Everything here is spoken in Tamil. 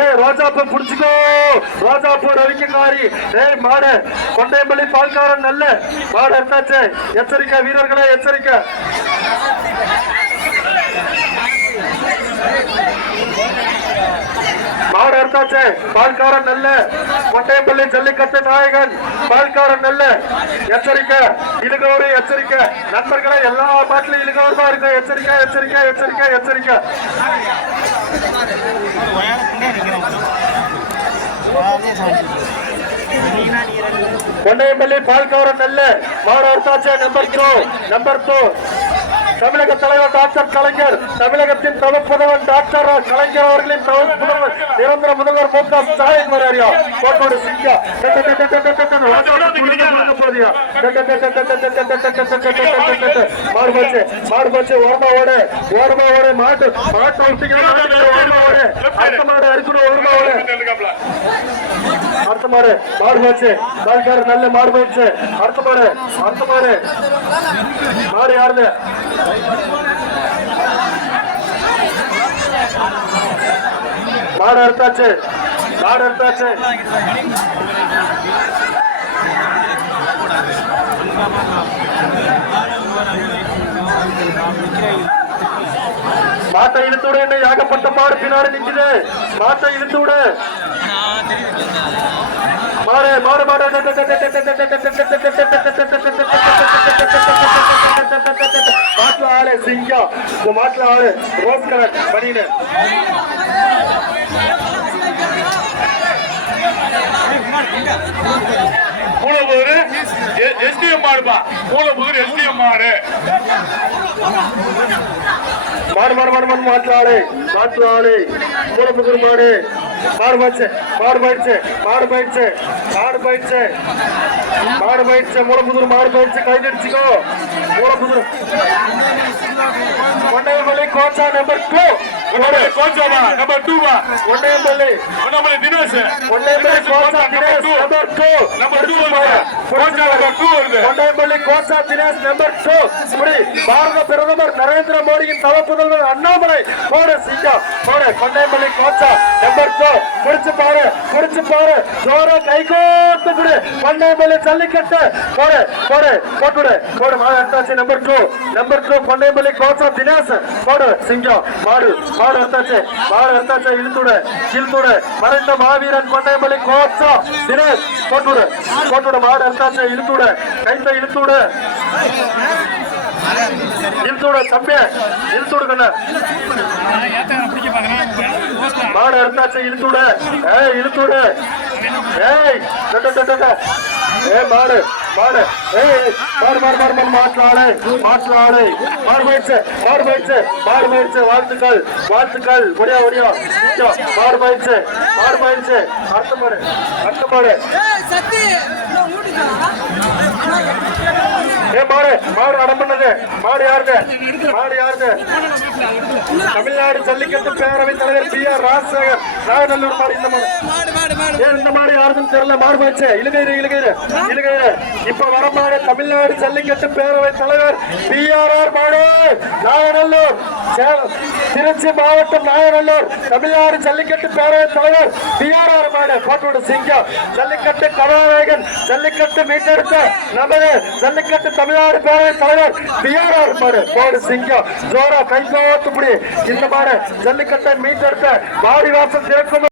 ஏய் ரோஜாப்பூ புடிச்சுக்கோ. ரோஜாப்பூ ரவிக்கங்காரி ஏய் மாடு கொண்டையம்பள்ளி பால்காரன் நல்ல. மாடு எடுத்தாச்சு எச்சரிக்கை வீரர்களே எச்சரிக்கை. மாடு எடுத்தாச்சு பால்காரன் நல்ல. கொட்டையப்பள்ளி ஜல்லிக்கட்டு நாயகன். பால்காரன் நல்ல. எச்சரிக்கை. இழுகோரு எச்சரிக்கை. நண்பர்களை எல்லா பாட்டிலும் இழுகோர் தான் இருக்கு. எச்சரிக்கை எச்சரிக்கை எச்சரிக்கை எச்சரிக்கை. கொண்டையம்பள்ளி பால்காரன் நல்ல மாடு எடுத்தாச்சு நம்பர் டூ நம்பர் டூ தமிழக தலைவர் டாக்டர் கலைஞர் தமிழகத்தின் தவப்புதவன் டாக்டர் கலைஞர் அவர்களின் தவப்புதவன் நிரந்தர முதல்வர் மு க ஸ்டாலின் வரையா கோட்டோடு சிங்கா. மாடுபச்சு மாடுபச்சு ஓரமா ஓடு ஓரமா ஓடு மாட்டு மாட்டு ஓரமா ஓடு அடுத்த மாடு அடிக்கணும் ஓரமா ஓடு அடுத்த மாடு மாடு போச்சு பால்கார நல்ல மாடு போச்சு அடுத்த மாடு அடுத்த மாடு மாடு யாருது மாடு அறுத்தாச்சு மாடு அறுத்தாச்சு மாட்டை இழுத்தோட என்ன ஏகப்பட்ட மாடு பின்னாடி நிக்குது மாட்டை இழுத்தோட மாறு மாறு மாறு மாட்டுல ஆளு சிங்கம். இந்த மாட்டுல ஆளு ரோஸ் கலர் பண்ணினு Thank you. மூலபுதூர் எஸ்டிஎம் மாடுப்பா மூலபுதூர் எஸ்டிஎம் மாடு. மாடு மாடு மாடு மாடு மாட்டுல ஆளு மாட்டுல ஆளு. மூலப்புதூர் மாடு. மாடு போயிடுச்சு மாடு போயிடுச்சு மாடு போயிடுச்சு மாடு போயிடுச்சு. மாடு போயிடுச்சு மூலப்புதூர் மாடு போயிடுச்சு. கைதடிச்சுக்கோ மூலப்புதூர் மலை கோச்சா நம்பர் டூ. கோச்சாமா நம்பர் டூ வா கொண்டையமல்லி நம்ம தினேஷ். கொண்டையமல்லி கோச்சா Dinesh number two. Number two. கோச்சா நம்பர் டூ வருது. கொண்டையம்பள்ளி கோச்சா தினேஷ் நம்பர் டூ. இப்படி பாரத பிரதமர் நரேந்திர மோடியின் தவ புதல்வர் அண்ணாமலை போடு சிங்கம். போடு கொண்டையம்பள்ளி கோச்சா நம்பர் டூ. குடிச்சு பாரு குடிச்சு பாரு. ஜோர கை கோத்து விடு கொண்டையம்பள்ளி ஜல்லிக்கட்டு. போடு போடு போட்டுடு போடு மாடு number two number two Kondayampalli கோச்சா தினேஷ். போடு சிங்கம். மாடு மாடு எடுத்தாச்சு மாடு எடுத்தாச்சு இழுத்துடு இழுத்துடு மறைந்த மாவீரன் கொண்டையம்பள்ளி கோச்சா தினேஷ். போட்டுடு போட்டுடு மாடு எடுத்தாச்சு இழுத்துடு கைத்த இழுத்துடு நிறுத்தோட தம்பி. இழுத்துடு கண்ணா. மாடு எடுத்தாச்சு இழுத்தோட ஏய் இழுத்துடு ஏய் டட, மாடு மாடு. ஏய் மாடு மாடு மாடு மாடு மாட்டுல ஆளு மாடு போயிடுச்சு மாடு போயிடுச்சு மாடு போயிடுச்சு வாழ்த்துக்கள் வாழ்த்துக்கள். ஒடியா ஒடியா. இங்க, மாடு போயிடுச்சு மாடு போயிடுச்சு அடுத்த மாடு அடுத்த மாடு. ஏ மாடு மாடு அடம் மாடு யாருது மாடு யாருது தமிழ்நாடு ஜல்லிக்கட்டு பேரவை தலைவர் பி ஆர் ராஜசேகர். ராகநல்லூர் மாடு இந்த மாடு ஏன் இந்த மாடு யாருதுன்னு தெரியல? மாடு போயிடுச்சு. இழுகையிரு இழுகையிரு இழுகையிரு இப்ப வர மாடு தமிழ்நாடு ஜல்லிக்கட்டு பேரவை தலைவர் பி ஆர் ஆர் மாடு நாகநல்லூர் திருச்சி மாவட்டம் நாகநல்லூர் தமிழ்நாடு ஜல்லிக்கட்டு பேரவை தலைவர் பி ஆர் ஆர் மாடு கோட்டோடு சிங்கம். ஜல்லிக்கட்டு கதாநாயகன் ஜல்லிக்கட்டு மீட்டெடுத்த நமது ஜல்லிக்கட்டு தமிழ்நாடு பேரவை தலைவர் பி ஆர் ஆர் மாடு கோடு சிங்கம். ஜோரா கை கோத்துப்படி இந்த மாடு ஜல்லிக்கட்டை மீட்டெடுத்த வாடி এরকম